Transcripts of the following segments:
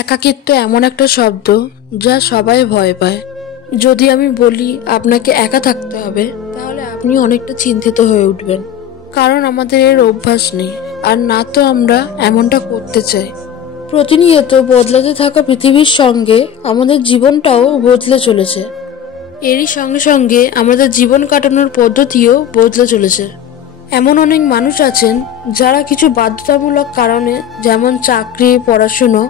একাকিত্ব এমন একটা শব্দ যা সবাই ভয় পায়। যদি আমি বলি আপনাকে একা থাকতে হবে, তাহলে আপনি অনেকটা চিন্তিত হয়ে উঠবেন, কারণ আমাদের এর অভ্যাস নেই, আর না তো আমরা এমনটা করতে চাই। প্রতিনিয়ত বদলাতে থাকা পৃথিবীর সঙ্গে আমাদের জীবনটাও বদলে চলেছে। এরই সঙ্গে সঙ্গে আমাদের জীবন কাটানোর পদ্ধতিও বদলে চলেছে। এমন অনেক মানুষ আছেন যারা কিছু বাধ্যতামূলক কারণে, যেমন চাকরি, পড়াশুনো,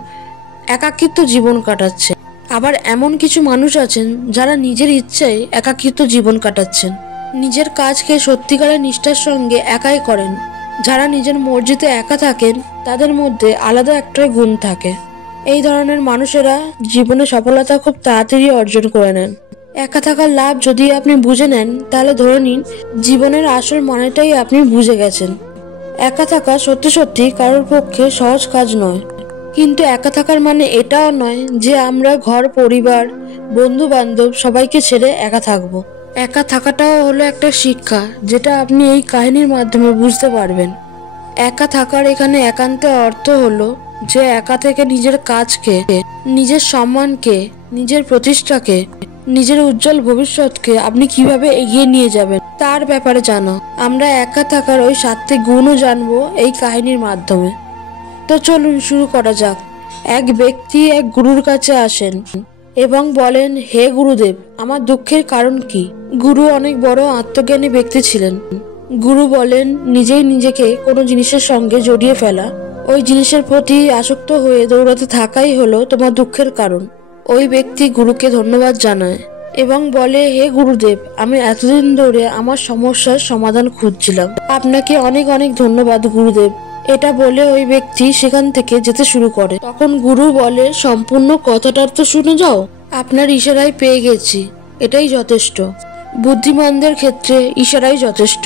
একাকিত্ব জীবন কাটাচ্ছে। আবার এমন কিছু মানুষ আছেন যারা নিজের ইচ্ছায় একাকিত্ব জীবন কাটাচ্ছেন। নিজের কাজকে সত্যিকারের নিষ্ঠার সঙ্গে একাই করেন। যারা নিজের মর্জিতে একা থাকেন, তাদের মধ্যে আলাদা একটা গুণ থাকে। এই ধরনের মানুষেরা জীবনে সফলতা খুব তাড়াতাড়ি অর্জন করে নেন। একা থাকার লাভ যদি আপনি বুঝে নেন, তাহলে ধরে নিন জীবনের আসল মানেটাই আপনি বুঝে গেছেন। একা থাকা সত্যি সত্যি কারোর পক্ষে সহজ কাজ নয়, কিন্তু একা থাকার মানে এটাও নয় যে আমরা ঘর পরিবার, বন্ধু বান্ধব সবাইকে ছেড়ে একা থাকবো। একা থাকাটাও হলো একটা শিক্ষা, যেটা আপনি এই কাহিনীর মাধ্যমে বুঝতে পারবেন। একা থাকার এখানে একান্ত অর্থ হলো যে একা থেকে নিজের কাজকে, নিজের সম্মানকে, নিজের প্রতিষ্ঠাকে, নিজের উজ্জ্বল ভবিষ্যৎকে আপনি কিভাবে এগিয়ে নিয়ে যাবেন তার ব্যাপারে জানো। আমরা একা থাকার ওই 7টি গুণও জানবো এই কাহিনীর মাধ্যমে। তো চলুন শুরু করা যাক। এক ব্যক্তি এক গুরুর কাছে আসেন এবং বলেন, হে গুরুদেব, আমার দুঃখের কারণ কি? গুরু অনেক বড় আত্মজ্ঞানী ব্যক্তি ছিলেন। গুরু বলেন, নিজেই নিজেকে কোনো জিনিসের সঙ্গে জড়িয়ে ফেলা, ওই জিনিসের প্রতি আসক্ত হয়ে দৌড়াতে থাকাই হলো তোমার দুঃখের কারণ। ওই ব্যক্তি গুরুকে ধন্যবাদ জানায় এবং বলে, হে গুরুদেব, আমি এতদিন ধরে আমার সমস্যার সমাধান খুঁজছিলাম। আপনাকে অনেক অনেক ধন্যবাদ গুরুদেব। এটা বলে ওই ব্যক্তি সেখান থেকে যেতে শুরু করে। তখন গুরু বলে, সম্পূর্ণ কথাটা তো শুনে যাও, আপনার ইশারায় পেয়ে গেছি, এটাই যথেষ্ট। বুদ্ধিমানদের ক্ষেত্রে ইশারাই যথেষ্ট।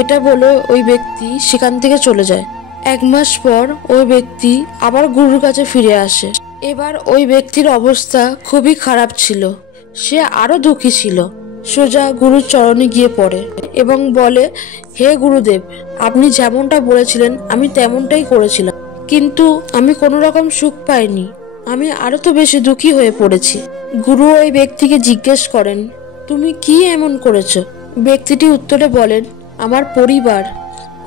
এটা বলে ওই ব্যক্তি সেখান থেকে চলে যায়। 1 মাস পর ওই ব্যক্তি আবার গুরুর কাছে ফিরে আসে। এবার ওই ব্যক্তির অবস্থা খুবই খারাপ ছিল। সে আরো দুঃখী ছিল। সোজা গুরুর চরণে গিয়ে পড়ে এবং বলে, হে গুরুদেব, আপনি যেমনটা বলেছিলেন আমি তেমনটাই করেছিলাম, কিন্তু আমি কোনো রকম সুখ পাইনি। আমি আরো তো বেশি দুঃখী হয়ে পড়েছি। গুরু ওই ব্যক্তিকে জিজ্ঞেস করেন, তুমি কি এমন করেছো? ব্যক্তিটি উত্তরে বলেন, আমার পরিবার,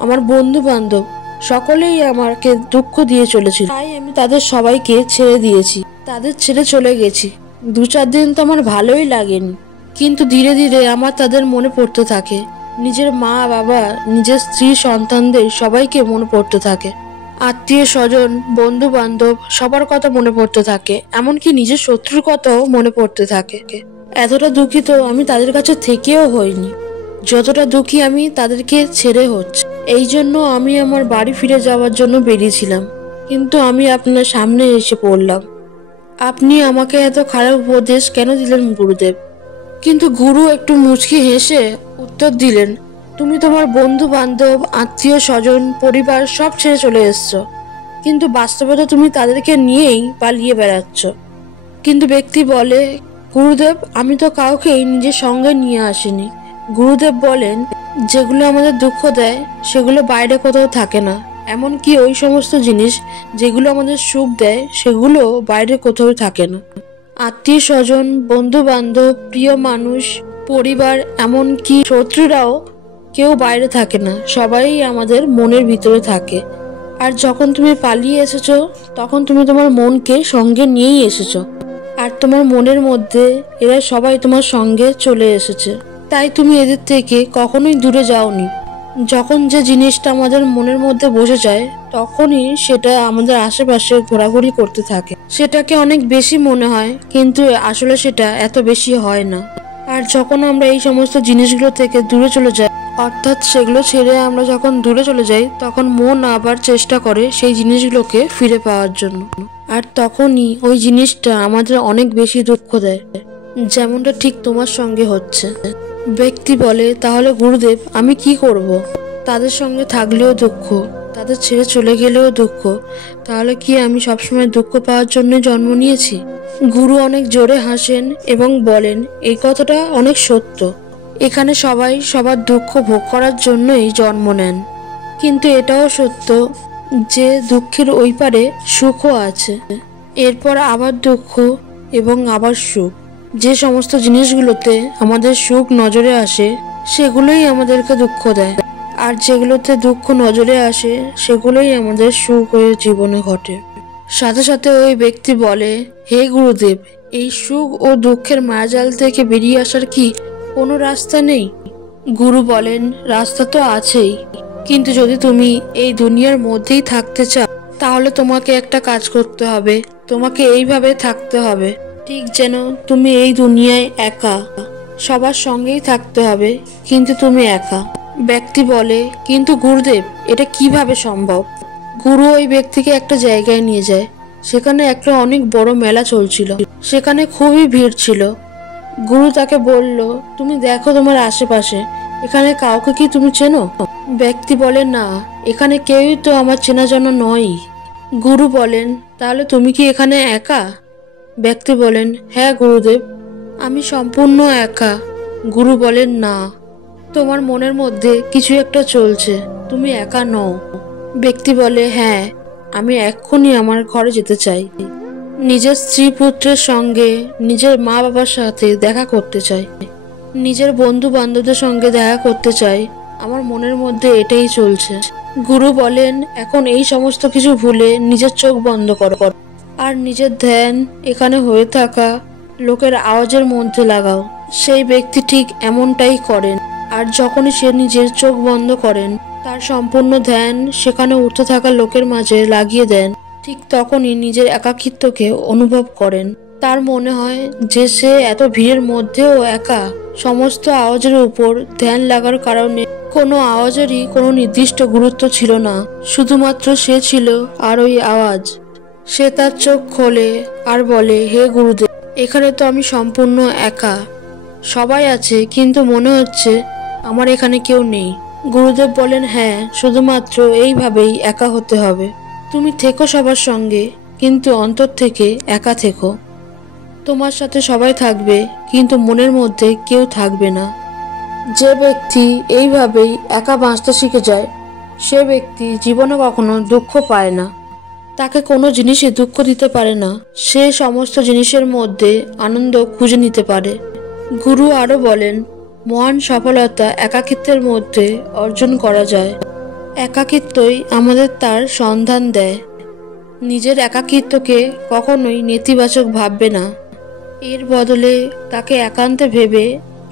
আমার বন্ধু বান্ধব সকলেই আমাকে দুঃখ দিয়ে চলেছিল, তাই আমি তাদের সবাইকে ছেড়ে দিয়েছি, তাদের ছেড়ে চলে গেছি। 2-4 দিন তো আমার ভালোই লাগেনি, কিন্তু ধীরে ধীরে আমার তাদের মনে পড়তে থাকে। নিজের মা বাবা, নিজের স্ত্রী, সন্তানদের সবাইকে মনে পড়তে থাকে। আত্মীয় স্বজন, বন্ধু বান্ধব সবার কথা মনে পড়তে থাকে, এমনকি নিজের শত্রুর কথাও মনে পড়তে থাকে। এতটা দুঃখিত আমি তাদের কাছে থেকেও হইনি, যতটা দুঃখী আমি তাদেরকে ছেড়ে হচ্ছে। এই জন্য আমি আমার বাড়ি ফিরে যাওয়ার জন্য বেরিয়েছিলাম, কিন্তু আমি আপনার সামনে এসে পড়লাম। আপনি আমাকে এত খারাপ উপদেশ কেন দিলেন গুরুদেব? কিন্তু গুরু একটু মুচকি হেসে উত্তর দিলেন, তুমি তোমার বন্ধু বান্ধব, আত্মীয় স্বজন, পরিবার সব ছেড়ে চলে এসছো, কিন্তু বাস্তবে তো তুমি তাদেরকে নিয়েই পালিয়ে বেড়াচ্ছ। কিন্তু ব্যক্তি বলে, গুরুদেব, আমি তো কাউকেই নিজের সঙ্গে নিয়ে আসিনি। গুরুদেব বলেন, যেগুলো আমাদের দুঃখ দেয় সেগুলো বাইরে কোথাও থাকে না, এমনকি ওই সমস্ত জিনিস যেগুলো আমাদের সুখ দেয় সেগুলো বাইরে কোথাও থাকে না। আত্মীয় স্বজন, বন্ধু বান্ধব, প্রিয় মানুষ, পরিবার, এমনকি শত্রুরাও কেউ বাইরে থাকে না, সবাই আমাদের মনের ভিতরে থাকে। আর যখন তুমি পালিয়ে এসেছো, তখন তুমি তোমার মনকে সঙ্গে নিয়েই এসেছো, আর তোমার মনের মধ্যে এরা সবাই তোমার সঙ্গে চলে এসেছে। তাই তুমি এদের থেকে কখনোই দূরে যাওনি। যখন যে জিনিসটা আমাদের মনের মধ্যে বসে যায়, তখনই সেটা আমাদের আশেপাশে ঘোরাঘুরি করতে থাকে। সেটাকে অনেক বেশি মনে হয়, কিন্তু আসলে সেটা এত বেশি হয় না। আর যখন আমরা এই সমস্ত জিনিসগুলো থেকে দূরে চলে যাই, অর্থাৎ সেগুলো ছেড়ে আমরা যখন দূরে চলে যাই, তখন মন আবার চেষ্টা করে সেই জিনিসগুলোকে ফিরে পাওয়ার জন্য। আর তখনই ওই জিনিসটা আমাদের অনেক বেশি দুঃখ দেয়, যেমনটা ঠিক তোমার সঙ্গে হচ্ছে। ব্যক্তি বলে, তাহলে গুরুদেব আমি কি করব? তাদের সঙ্গে থাকলেও দুঃখ, তাদের ছেড়ে চলে গেলেও দুঃখ, তাহলে কি আমি সবসময় দুঃখ পাওয়ার জন্য জন্ম নিয়েছি? গুরু অনেক জোরে হাসেন এবং বলেন, এই কথাটা অনেক সত্য। এখানে সবাই সবার দুঃখ ভোগ করার জন্যই জন্ম নেন, কিন্তু এটাও সত্য যে দুঃখের ওই পারে সুখও আছে। এরপর আবার দুঃখ এবং আবার সুখ। যে সমস্ত জিনিসগুলোতে আমাদের সুখ নজরে আসে সেগুলোই আমাদেরকে দুঃখ দেয়, আর যেগুলোতে দুঃখ নজরে আসে সেগুলোই আমাদের সুখ হয়ে জীবনে ঘটে। সাথে সাথে ওই ব্যক্তি বলে, হে গুরুদেব, এই সুখ ও দুঃখের মায়াজাল থেকে বেরিয়ে আসার কি কোনো রাস্তা নেই? গুরু বলেন, রাস্তা তো আছেই, কিন্তু যদি তুমি এই দুনিয়ার মধ্যেই থাকতে চাও তাহলে তোমাকে একটা কাজ করতে হবে। তোমাকে এইভাবে থাকতে হবে ঠিক যেন তুমি এই দুনিয়ায় একা। সবার সঙ্গেই থাকতে হবে, কিন্তু তুমি একা। ব্যক্তি বলে, কিন্তু গুরুদেব, এটা কিভাবে সম্ভব? গুরু ওই ব্যক্তিকে একটা জায়গায় নিয়ে যায়। সেখানে একটা অনেক বড় মেলা চলছিল। সেখানে খুবই ভিড় ছিল। গুরু তাকে বলল, তুমি দেখো তোমার আশেপাশে, এখানে কাউকে কি তুমি চেনো? ব্যক্তি বলে, না, এখানে কেউই তো আমার চেনা জানা নয়। গুরু বলেন, তাহলে তুমি কি এখানে একা? ব্যক্তি বলেন, হ্যাঁ গুরুদেব, আমি সম্পূর্ণ একা। গুরু বলেন, না, তোমার মনের মধ্যে কিছু একটা চলছে, তুমি একা নও। ব্যক্তি বলে, হ্যাঁ, আমি এক্ষুনি আমার ঘরে যেতে চাই। নিজের স্ত্রী পুত্রের সঙ্গে, নিজের মা বাবার সাথে দেখা করতে চাই, নিজের বন্ধু বান্ধবদের সঙ্গে দেখা করতে চাই। আমার মনের মধ্যে এটাই চলছে। গুরু বলেন, এখন এই সমস্ত কিছু ভুলে নিজের চোখ বন্ধ করো আর নিজের ধ্যান এখানে হয়ে থাকা লোকের আওয়াজের মধ্যে লাগাও। সেই ব্যক্তি ঠিক এমনটাই করেন, আর যখনই সে নিজের চোখ বন্ধ করেন তার সম্পূর্ণ ধ্যান সেখানে উঠে থাকা লোকের মাঝে লাগিয়ে দেন। ঠিক তখনই নিজের একাকিত্বকে অনুভব করেন। তার মনে হয় যে সে এত ভিড়ের মধ্যেও একা। সমস্ত আওয়াজের উপর ধ্যান লাগার কারণে কোনো আওয়াজেরই কোনো নির্দিষ্ট গুরুত্ব ছিল না, শুধুমাত্র সে ছিল আর ওই আওয়াজ। সে তার চোখ খোলে আর বলে, হে গুরুদেব, এখানে তো আমি সম্পূর্ণ একা। সবাই আছে, কিন্তু মনে হচ্ছে আমার এখানে কেউ নেই। গুরুদেব বলেন, হ্যাঁ, শুধুমাত্র এইভাবেই একা হতে হবে। তুমি থেকো সবার সঙ্গে, কিন্তু অন্তর থেকে একা থেকো। তোমার সাথে সবাই থাকবে, কিন্তু মনের মধ্যে কেউ থাকবে না। যে ব্যক্তি এইভাবেই একা বাঁচতে শিখে যায় সে ব্যক্তি জীবনে কখনো দুঃখ পায় না। তাকে কোনো জিনিসই দুঃখ দিতে পারে না। সে সমস্ত জিনিসের মধ্যে আনন্দ খুঁজে নিতে পারে। গুরু আরো বলেন, মহান সফলতা একাকিত্বের মধ্যে অর্জন করা যায়। একাকিত্বই আমাদের তার সন্ধান দেয়। নিজের একাকিত্বকে কখনোই নেতিবাচক ভাববে না, এর বদলে তাকে একান্তে ভেবে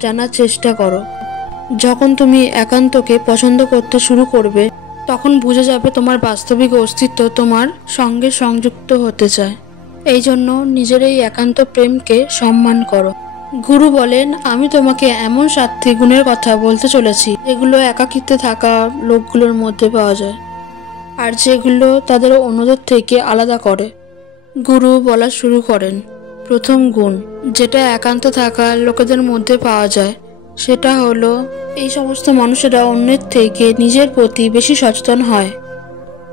জানার চেষ্টা করো। যখন তুমি একান্তকে পছন্দ করতে শুরু করবে তখন বুঝে যাবে তোমার বাস্তবিক অস্তিত্ব তোমার সঙ্গে সংযুক্ত হতে চায়। এই জন্য নিজের এই একান্ত প্রেমকে সম্মান করো। গুরু বলেন, আমি তোমাকে এমন 7টি গুণের কথা বলতে চলেছি যেগুলো একাকিত্বে থাকা লোকগুলোর মধ্যে পাওয়া যায়, আর যেগুলো তাদের অন্যদের থেকে আলাদা করে। গুরু বলা শুরু করেন, প্রথম গুণ যেটা একান্ত থাকা লোকেদের মধ্যে পাওয়া যায় সেটা হলো এই সমস্ত মানুষেরা অন্যের থেকে নিজের প্রতি বেশি সচেতন হয়।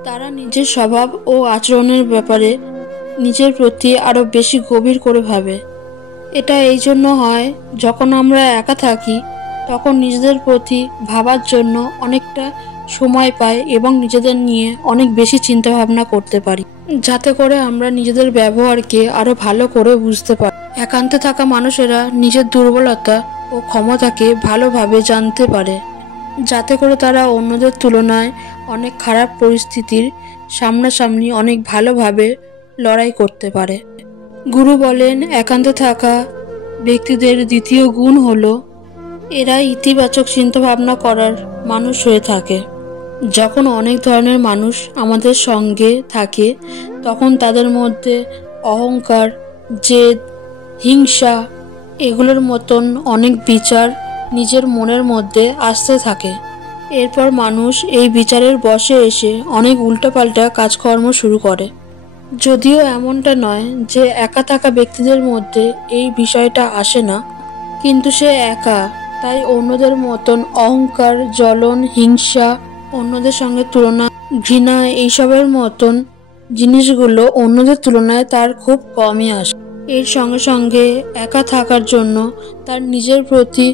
তারা নিজের স্বভাব ও আচরণের ব্যাপারে নিজের প্রতি আরো বেশি গভীর করে ভাবে। এটা এই জন্য হয়, যখন আমরা একা থাকি তখন নিজেদের প্রতি ভাবার জন্য অনেকটা সময় পাই এবং নিজেদের নিয়ে অনেক বেশি চিন্তা ভাবনা করতে পারি, যাতে করে আমরা নিজেদের ব্যবহারকে আরো ভালো করে বুঝতে পারি। একান্তে থাকা মানুষেরা নিজের দুর্বলতা ও ক্ষমতাকে ভালোভাবে জানতে পারে, যাতে করে তারা অন্যদের তুলনায় অনেক খারাপ পরিস্থিতির সামনাসামনি অনেক ভালোভাবে লড়াই করতে পারে। গুরু বলেন, একান্তে থাকা ব্যক্তিদের দ্বিতীয় গুণ হলো এরা ইতিবাচক চিন্তাভাবনা করার মানুষ হয়ে থাকে। যখন অনেক ধরনের মানুষ আমাদের সঙ্গে থাকে তখন তাদের মধ্যে অহংকার, জেদ, হিংসা এগুলোর মতন অনেক বিচার নিজের মনের মধ্যে আসতে থাকে। এরপর মানুষ এই বিচারের বশে এসে অনেক উল্টোপাল্টা কাজকর্ম শুরু করে। যদিও এমনটা নয় যে একা থাকা ব্যক্তিদের মধ্যে এই বিষয়টা আসে না, কিন্তু সে একা, তাই অন্যদের মতন অহংকার, জ্বলন, হিংসা, অন্যদের সঙ্গে তুলনা, ঘৃণা এইসবের মতন জিনিসগুলো অন্যদের তুলনায় তার খুব কমই আসে। এর সঙ্গে সঙ্গে একা থাকার জন্য তার নিজের প্রতি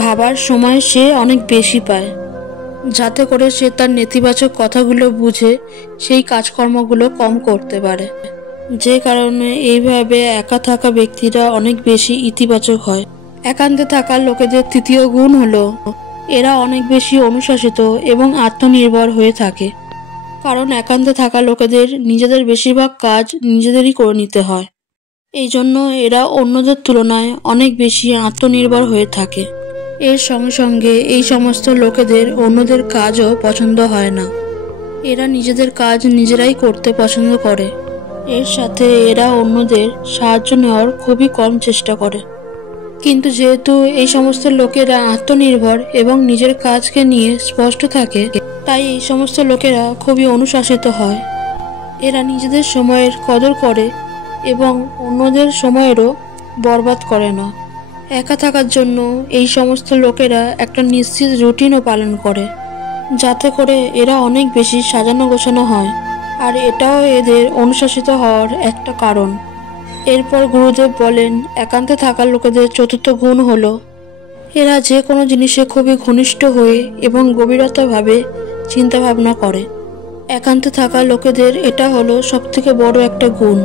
ভাবার সময় সে অনেক বেশি পায়, যাতে করে সে তার নেতিবাচক কথাগুলো বুঝে সেই কাজকর্মগুলো কম করতে পারে। যে কারণে এইভাবে একা থাকা ব্যক্তিরা অনেক বেশি ইতিবাচক হয়। একান্তে থাকা লোকেদের তৃতীয় গুণ হলো এরা অনেক বেশি অনুশাসিত এবং আত্মনির্ভর হয়ে থাকে। কারণ একান্তে থাকা লোকেদের নিজেদের বেশিরভাগ কাজ নিজেদেরই করে নিতে হয়। এই জন্য এরা অন্যদের তুলনায় অনেক বেশি আত্মনির্ভর হয়ে থাকে। এর সঙ্গে সঙ্গে এই সমস্ত লোকেদের অন্যদের কাজও পছন্দ হয় না। এরা নিজেদের কাজ নিজেরাই করতে পছন্দ করে। এর সাথে এরা অন্যদের সাহায্য নেওয়ার খুবই কম চেষ্টা করে। কিন্তু যেহেতু এই সমস্ত লোকেরা আত্মনির্ভর এবং নিজের কাজকে নিয়ে স্পষ্ট থাকে, তাই এই সমস্ত লোকেরা খুবই অনুশাসিত হয়। এরা নিজেদের সময়ের কদর করে এবং অন্যদের সময়েরও বরবাদ করে না। একা থাকার জন্য এই সমস্ত লোকেরা একটা নিশ্চিত রুটিনও পালন করে, যাতে করে এরা অনেক বেশি সাজানো গোছানো হয়। আর এটাও এদের অনুশাসিত হওয়ার একটা কারণ। এরপর গুরুদেব বলেন একান্তে থাকা লোকেদের চতুর্থ গুণ হলো এরা যে কোনো জিনিসে খুবই ঘনিষ্ঠ হয়ে এবং গভীরতাভাবে চিন্তাভাবনা করে। একান্তে থাকা লোকেদের এটা হলো সবথেকে বড় একটা গুণ।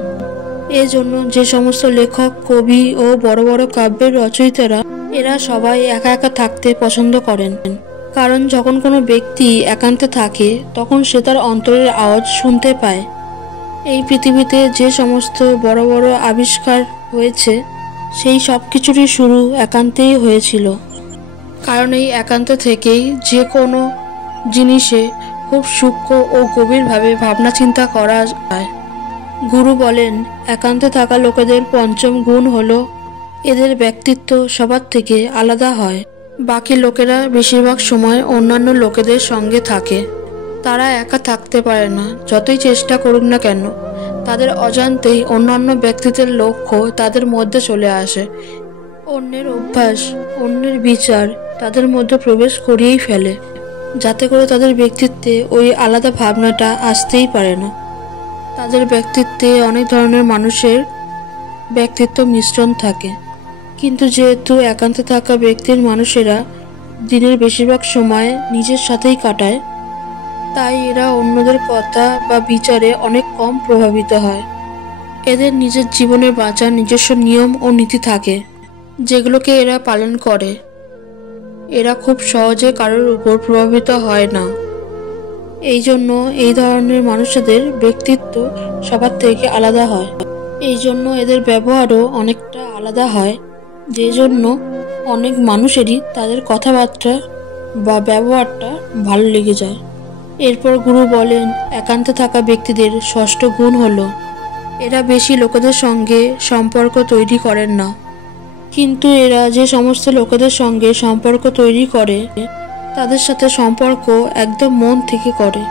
এজন্য যে সমস্ত লেখক, কবি ও বড় বড় কাব্যের রচয়িতারা এরা সবাই একা একা থাকতে পছন্দ করেন। কারণ যখন কোনো ব্যক্তি একান্তে থাকে তখন সে তার অন্তরের আওয়াজ শুনতে পায়। এই পৃথিবীতে যে সমস্ত বড় বড় আবিষ্কার হয়েছে সেই সব কিছুরই শুরু একান্তেই হয়েছিল। কারণ এই একান্ত থেকেই যে কোনো জিনিসে খুব সূক্ষ্ম ও গভীরভাবে ভাবনা চিন্তা করা যায়। গুরু বলেন একান্তে থাকা লোকেদের পঞ্চম গুণ হলো এদের ব্যক্তিত্ব সবার থেকে আলাদা হয়। বাকি লোকেরা বেশিরভাগ সময় অন্যান্য লোকেদের সঙ্গে থাকে। তারা একা থাকতে পারে না, যতই চেষ্টা করুক না কেন। তাদের অজান্তেই অন্যান্য ব্যক্তিত্বের লক্ষ্য তাদের মধ্যে চলে আসে। অন্যের অভ্যাস, অন্যের বিচার তাদের মধ্যে প্রবেশ করিয়েই ফেলে, যাতে করে তাদের ব্যক্তিত্বে ওই আলাদা ভাবনাটা আসতেই পারে না। তাদের ব্যক্তিত্বে অনেক ধরনের মানুষের ব্যক্তিত্ব মিশ্রণ থাকে। কিন্তু যেহেতু একান্তে থাকা ব্যক্তির মানুষেরা দিনের বেশিরভাগ সময় নিজের সাথেই কাটায়, তাই এরা অন্যদের কথা বা বিচারে অনেক কম প্রভাবিত হয়। এদের নিজের জীবনে বাঁচার নিজস্ব নিয়ম ও নীতি থাকে, যেগুলোকে এরা পালন করে। এরা খুব সহজে কারোর উপর প্রভাবিত হয় না। এই জন্য এই ধরনের মানুষদের ব্যক্তিত্ব সবার থেকে আলাদা হয়। এই জন্য এদের ব্যবহারও অনেকটা আলাদা হয়, যে জন্য অনেক মানুষেরই তাদের কথাবার্তা বা ব্যবহারটা ভালো লেগে যায়। এরপর গুরু বলেন একান্তে থাকা ব্যক্তিদের ষষ্ঠ গুণ হলো এরা বেশি লোকেদের সঙ্গে সম্পর্ক তৈরি করেন না। কিন্তু এরা যে সমস্ত লোকেদের সঙ্গে সম্পর্ক তৈরি করে তাদের সাথে সম্পর্ক একদম মন থেকে করে।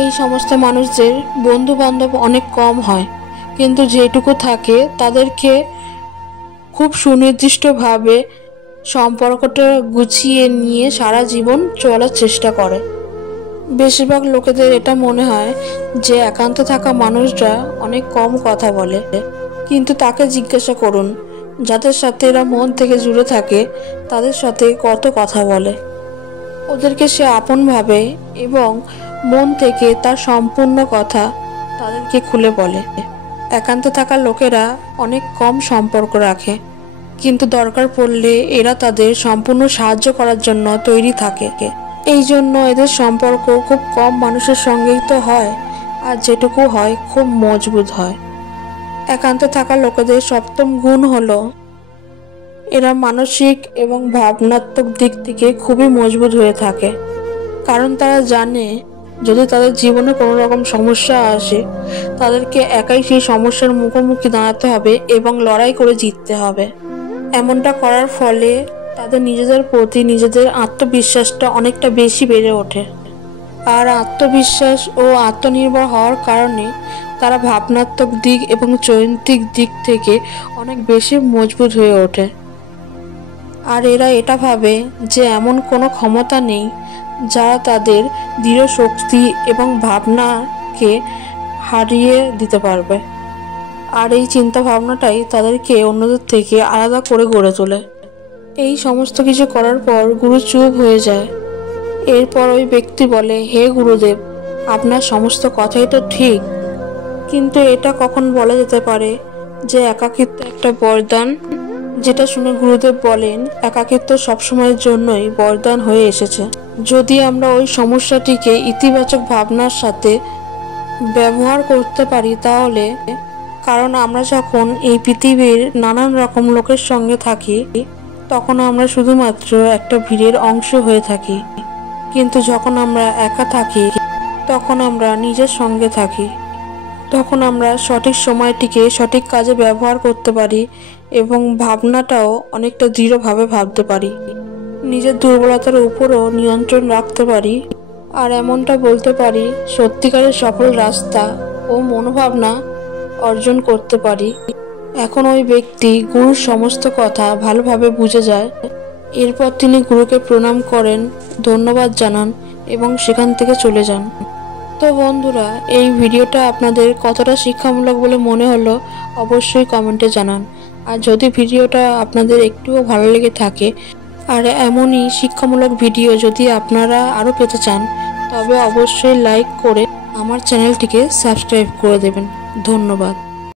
এই সমস্ত মানুষদের বন্ধু বান্ধব অনেক কম হয়, কিন্তু যেটুকু থাকে তাদেরকে খুব সুনির্দিষ্টভাবে সম্পর্কটা গুছিয়ে নিয়ে সারা জীবন চলার চেষ্টা করে। বেশিরভাগ লোকেদের এটা মনে হয় যে একান্তে থাকা মানুষরা অনেক কম কথা বলে, কিন্তু তাকে জিজ্ঞাসা করুন যাদের সাথে এরা মন থেকে জুড়ে থাকে তাদের সাথে কত কথা বলে। ওদেরকে সে আপন ভাবে এবং মন থেকে তার সম্পূর্ণ কথা তাদেরকে খুলে বলে। একান্তে থাকা লোকেরা অনেক কম সম্পর্ক রাখে, কিন্তু দরকার পড়লে এরা তাদের সম্পূর্ণ সাহায্য করার জন্য তৈরি থাকে। এই জন্য এদের সম্পর্ক খুব কম মানুষের সঙ্গেই তো হয়, আর যেটুকু হয় খুব মজবুত হয়। একান্তে থাকা লোকেদের সপ্তম গুণ হলো এরা মানসিক এবং ভাবনাত্মক দিক থেকে খুবই মজবুত হয়ে থাকে। কারণ তারা জানে যদি তাদের জীবনে কোনো রকম সমস্যা আসে তাদেরকে একাই সেই সমস্যার মুখোমুখি দাঁড়াতে হবে এবং লড়াই করে জিততে হবে। এমনটা করার ফলে তাদের নিজেদের প্রতি নিজেদের আত্মবিশ্বাসটা অনেকটা বেশি বেড়ে ওঠে। আর আত্মবিশ্বাস ও আত্মনির্ভর হওয়ার কারণে তারা ভাবনাত্মক দিক এবং চৈন্তিক দিক থেকে অনেক বেশি মজবুত হয়ে ওঠে। আর এরা এটা ভাবে যে এমন কোনো ক্ষমতা নেই যারা তাদের দৃঢ় শক্তি এবং ভাবনাকে হারিয়ে দিতে পারবে। আর এই চিন্তা ভাবনাটাই তাদেরকে অন্যদের থেকে আলাদা করে গড়ে তোলে। এই সমস্ত কিছু করার পর গুরু চুপ হয়ে যায়। এরপর ওই ব্যক্তি বলে, হে গুরুদেব, আপনার সমস্ত কথাই তো ঠিক, কিন্তু এটা কখন বলা যেতে পারে যে একাকিত্ব একটা বরদান? যেটা শুনে গুরুদেব বলেন একাকিত্ব সবসময়ের জন্যই বরদান হয়ে এসেছে। যদি আমরা ওই সমস্যাটিকে ইতিবাচক ভাবনার সাথে ব্যবহার করতে পারি তাহলে, কারণ আমরা যখন এই পৃথিবীর নানান রকম লোকের সঙ্গে থাকি তখন আমরা শুধুমাত্র একটা ভিড়ের অংশ হয়ে থাকি, কিন্তু যখন আমরা একা থাকি তখন আমরা নিজের সঙ্গে থাকি। তখন আমরা সঠিক সময়টিকে সঠিক কাজে ব্যবহার করতে পারি এবং ভাবনাটাও অনেকটা দৃঢ়ভাবে ভাবতে পারি, নিজের দুর্বলতার উপরও নিয়ন্ত্রণ রাখতে পারি। আর এমনটা বলতে পারি সত্যিকারের সফল রাস্তা ও মনোভাবনা অর্জন করতে পারি। এখন ওই ব্যক্তি গুরুর সমস্ত কথা ভালোভাবে বুঝে যায়। এরপর তিনি গুরুকে প্রণাম করেন, ধন্যবাদ জানান এবং সেখান থেকে চলে যান। তো বন্ধুরা, এই ভিডিওটা আপনাদের কতটা শিক্ষামূলক বলে মনে হলো অবশ্যই কমেন্টে জানান। আর যদি ভিডিওটা আপনাদের একটুও ভালো লেগে থাকে আর এমনই শিক্ষামূলক ভিডিও যদি আপনারা আরও পেতে চান তবে অবশ্যই লাইক করে আমার চ্যানেলটিকে সাবস্ক্রাইব করে দেবেন। ধন্যবাদ।